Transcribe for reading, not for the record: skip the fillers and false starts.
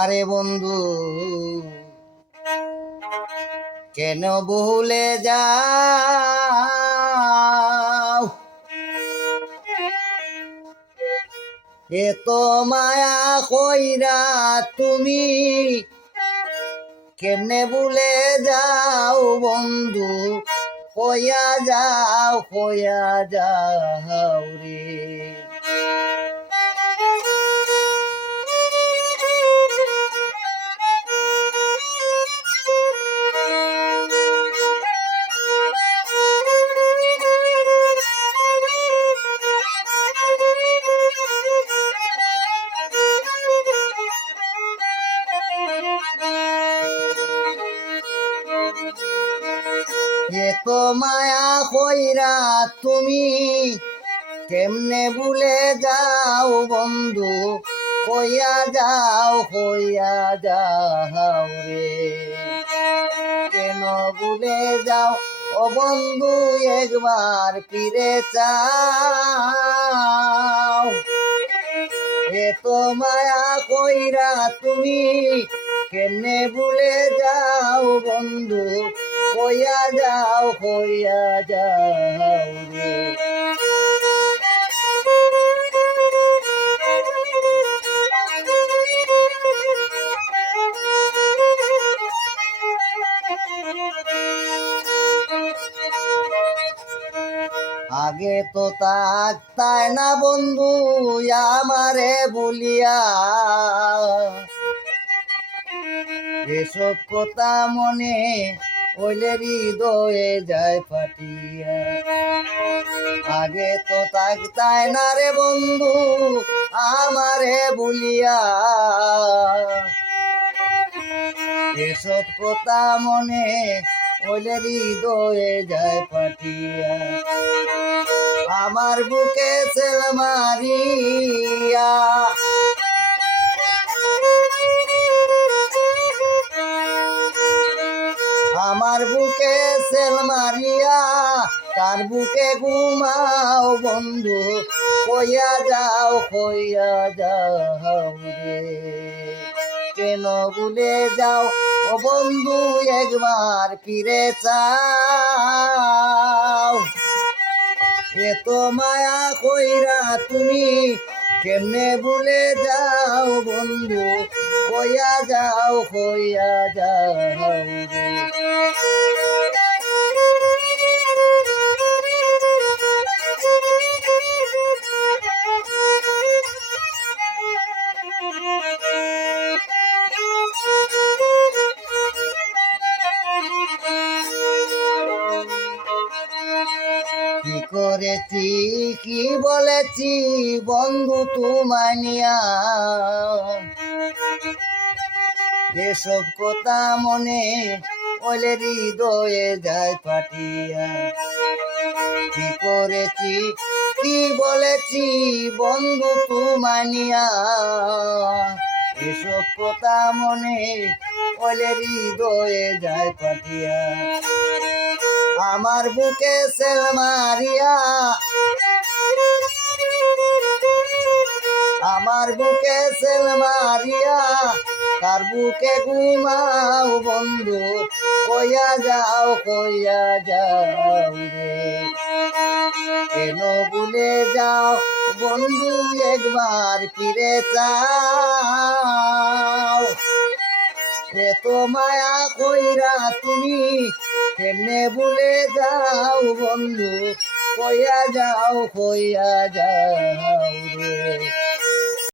আরে বন্ধু কেন ভুলে যাও, এত মায়া কইরা তুমি কেমনে ভুলে যাও বন্ধু, হইয়া যাও রে। এত মায়া কইরা তুমি কেমনে ভুলে যাও বন্ধু, হইয়া যাও রে। কেন ভুলে যাও ও বন্ধু, একবার ফিরে চাও। এত মায়া কইরা তুমি কেমনে ভুলে যাও বন্ধু, হইয়া যাও রে। আগে তো তাই না বন্ধু আমারে বলিয়া, এসব কথা মনে হইলে হৃদয়ে যায় ফাটিয়া। আগে তো তাই না রে বন্ধু আমারে বলিয়া, এসব কথা মনে হইলে হৃদয়ে যায় ফাটিয়া। আমার বুকে সেল মারিয়া, আমার বুকে সেল মারিয়া, কার বুকে ঘুমাও বন্ধু, হইয়া যাও রে। কেন ভুলে যাও ও বন্ধু, একবার ফিরে চাও। এত মায়া কইরা তুমি কেমনে ভুলে যাও বন্ধু, হইয়া যাও রে। কি করেছি কি বলেছি বন্ধু তোমায় নিয়া, এসব কথা মনে হইলে হৃদয়ে যায় ফাটিয়া। কি করেছি কি বলেছি বন্ধু তোমায় নিয়া, এসব কথা মনে হইলে হৃদয়ে যায় ফাটিয়া। আমার বুকে সেল মারিয়া, আমার বুকে সেল মারিয়া, কার বুকে ঘুমাও বন্ধু, হইয়া যাও রে। কেন ভুলে যাও বন্ধু, একবার ফিরে চাও। এত মায়া কইরা তুমি কেমনে ভুলে যাও বন্ধু, হইয়া যাও রে।